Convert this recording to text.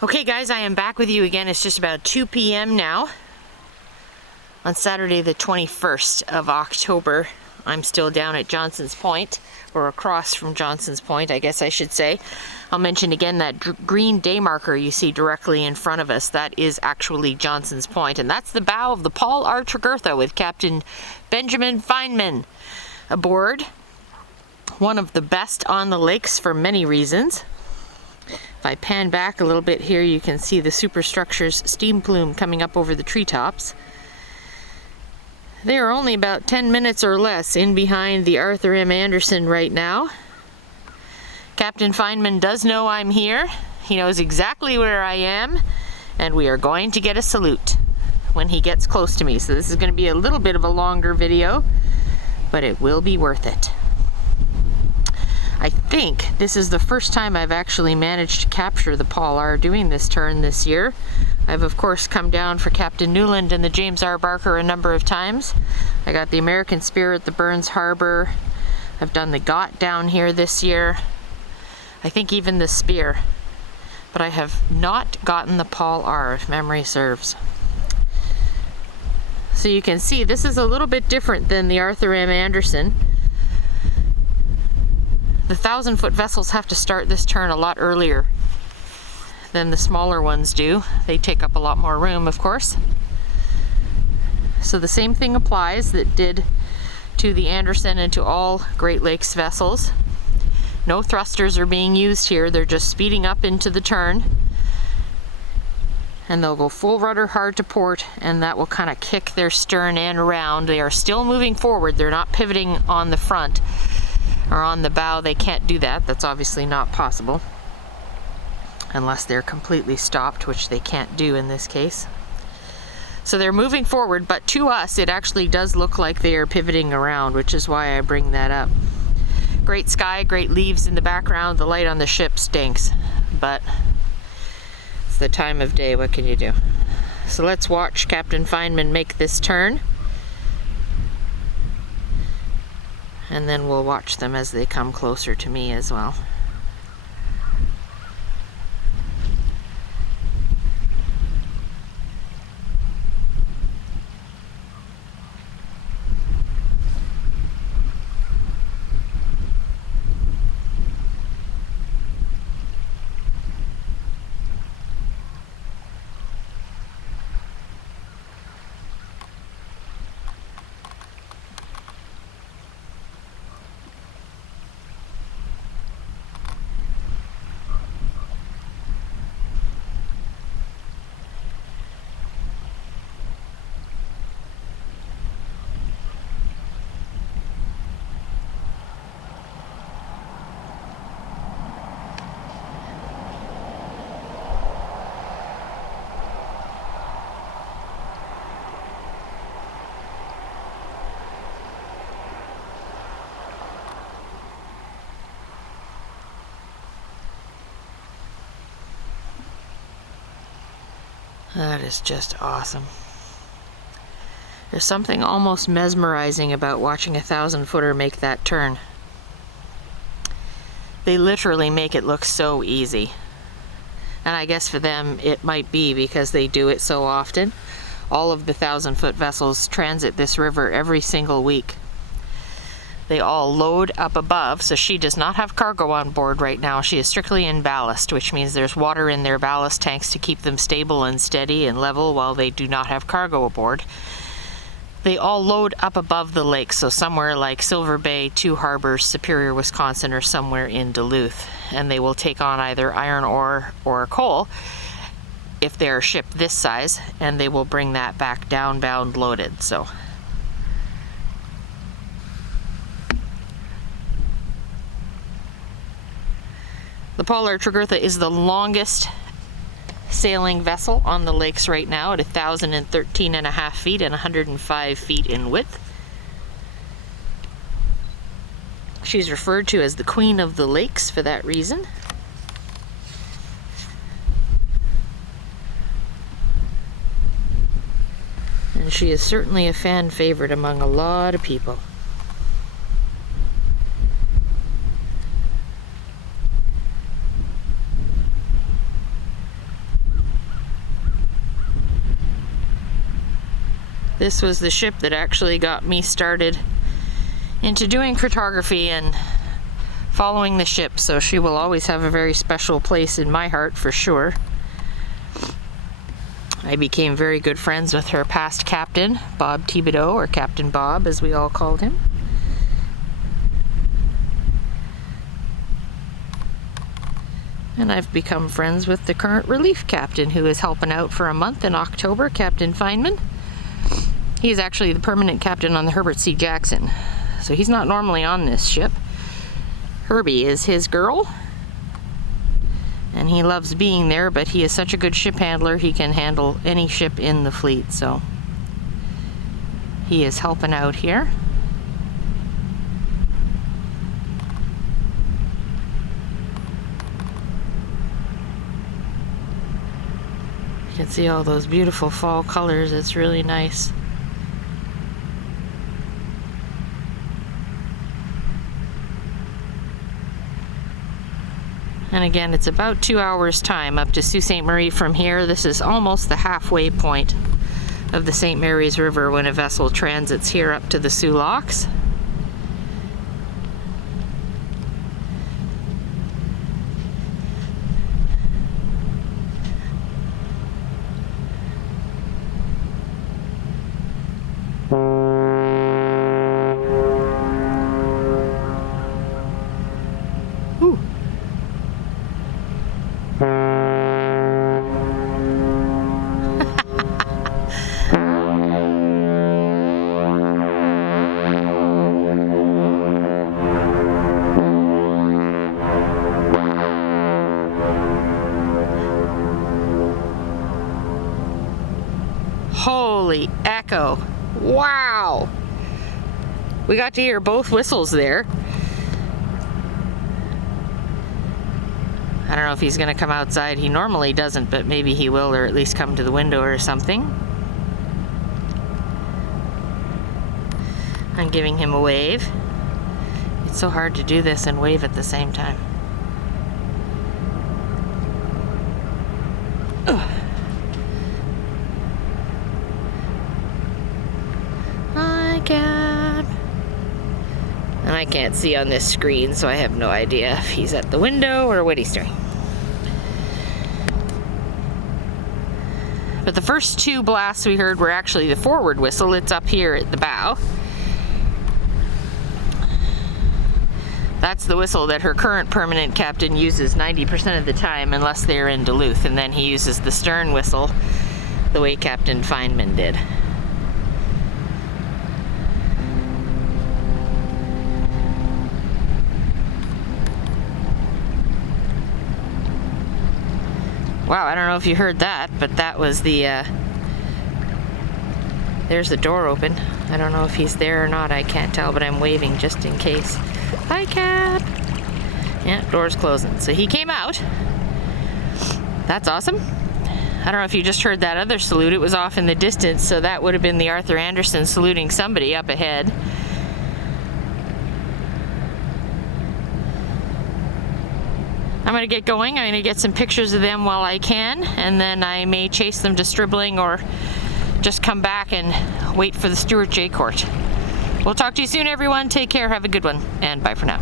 Okay guys, I am back with you again. It's just about 2 p.m. now on Saturday the 21st of October. I'm still down at Johnson's Point, or across from Johnson's Point, I guess I should say. I'll mention again that green day marker you see directly in front of us. That is actually Johnson's Point, and that's the bow of the Paul R Tregurtha with Captain Benjamin Feynman aboard. One of the best on the lakes for many reasons. If I pan back a little bit here, you can see the superstructure's steam plume coming up over the treetops. They are only about 10 minutes or less in behind the Arthur M. Anderson right now. Captain Feynman does know I'm here. He knows exactly where I am, and we are going to get a salute when he gets close to me. So this is going to be a little bit of a longer video, but it will be worth it. I think this is the first time I've actually managed to capture the Paul R doing this turn this year. I've of course come down for Captain Newland and the James R Barker a number of times. I got the American Spirit, the Burns Harbor. I've done the Gott down here this year. I think even the Spear. But I have not gotten the Paul R, if memory serves. So you can see this is a little bit different than the Arthur M. Anderson. The 1,000-foot vessels have to start this turn a lot earlier than the smaller ones do. They take up a lot more room, of course. So the same thing applies that did to the Anderson and to all Great Lakes vessels. No thrusters are being used here. They're just speeding up into the turn. And they'll go full rudder hard to port, and that will kind of kick their stern end around. They are still moving forward. They're not pivoting on the front or on the bow. They can't do that. That's obviously not possible unless they're completely stopped, which they can't do in this case. So they're moving forward, but to us it actually does look like they are pivoting around, which is why I bring that up. Great sky, great leaves in the background. The light on the ship stinks, but it's the time of day. What can you do? So let's watch Captain Feynman make this turn, and then we'll watch them as they come closer to me as well. That is just awesome. There's something almost mesmerizing about watching a 1,000-footer make that turn. They literally make it look so easy. And I guess for them it might be because they do it so often. All of the 1,000-foot vessels transit this river every single week. They all load up above, so she does not have cargo on board right now. She is strictly in ballast, which means there's water in their ballast tanks to keep them stable and steady and level while they do not have cargo aboard. They all load up above the lake, so somewhere like Silver Bay, Two Harbors, Superior, Wisconsin, or somewhere in Duluth. And they will take on either iron ore or coal if they're a ship this size, and they will bring that back downbound loaded. So the Paul R Tregurtha is the longest sailing vessel on the lakes right now at 1,013.5 feet and 105 feet in width. She's referred to as the Queen of the Lakes for that reason. And she is certainly a fan favorite among a lot of people. This was the ship that actually got me started into doing photography and following the ship, so she will always have a very special place in my heart for sure. I became very good friends with her past captain, Bob Thibodeau, or Captain Bob as we all called him. And I've become friends with the current relief captain who is helping out for a month in October, Captain Feynman. He is actually the permanent captain on the Herbert C. Jackson. So he's not normally on this ship. Herbie is his girl. And he loves being there, but he is such a good ship handler, he can handle any ship in the fleet. So he is helping out here. You can see all those beautiful fall colors. It's really nice. And again, it's about 2 hours time up to Sault Ste. Marie from here. This is almost the halfway point of the St. Mary's River when a vessel transits here up to the Soo Locks. Ooh. Holy echo. Wow. We got to hear both whistles there. I don't know if he's going to come outside. He normally doesn't, but maybe he will, or at least come to the window or something. I'm giving him a wave. It's so hard to do this and wave at the same time. Ugh. Hi, Cap. And I can't see on this screen, so I have no idea if he's at the window or what he's doing. But the first two blasts we heard were actually the forward whistle. It's up here at the bow. That's the whistle that her current permanent captain uses 90% of the time, unless they're in Duluth, and then he uses the stern whistle the way Captain Feynman did. Wow, I don't know if you heard that, but that was the, there's the door open. I don't know if he's there or not, I can't tell, but I'm waving just in case. Hi, Cap. Yeah, door's closing. So he came out. That's awesome. I don't know if you just heard that other salute. It was off in the distance, so that would have been the Arthur Anderson saluting somebody up ahead. I'm going to get going. I'm going to get some pictures of them while I can, and then I may chase them to Stribling or just come back and wait for the Stuart J. Court. We'll talk to you soon, everyone. Take care. Have a good one, and bye for now.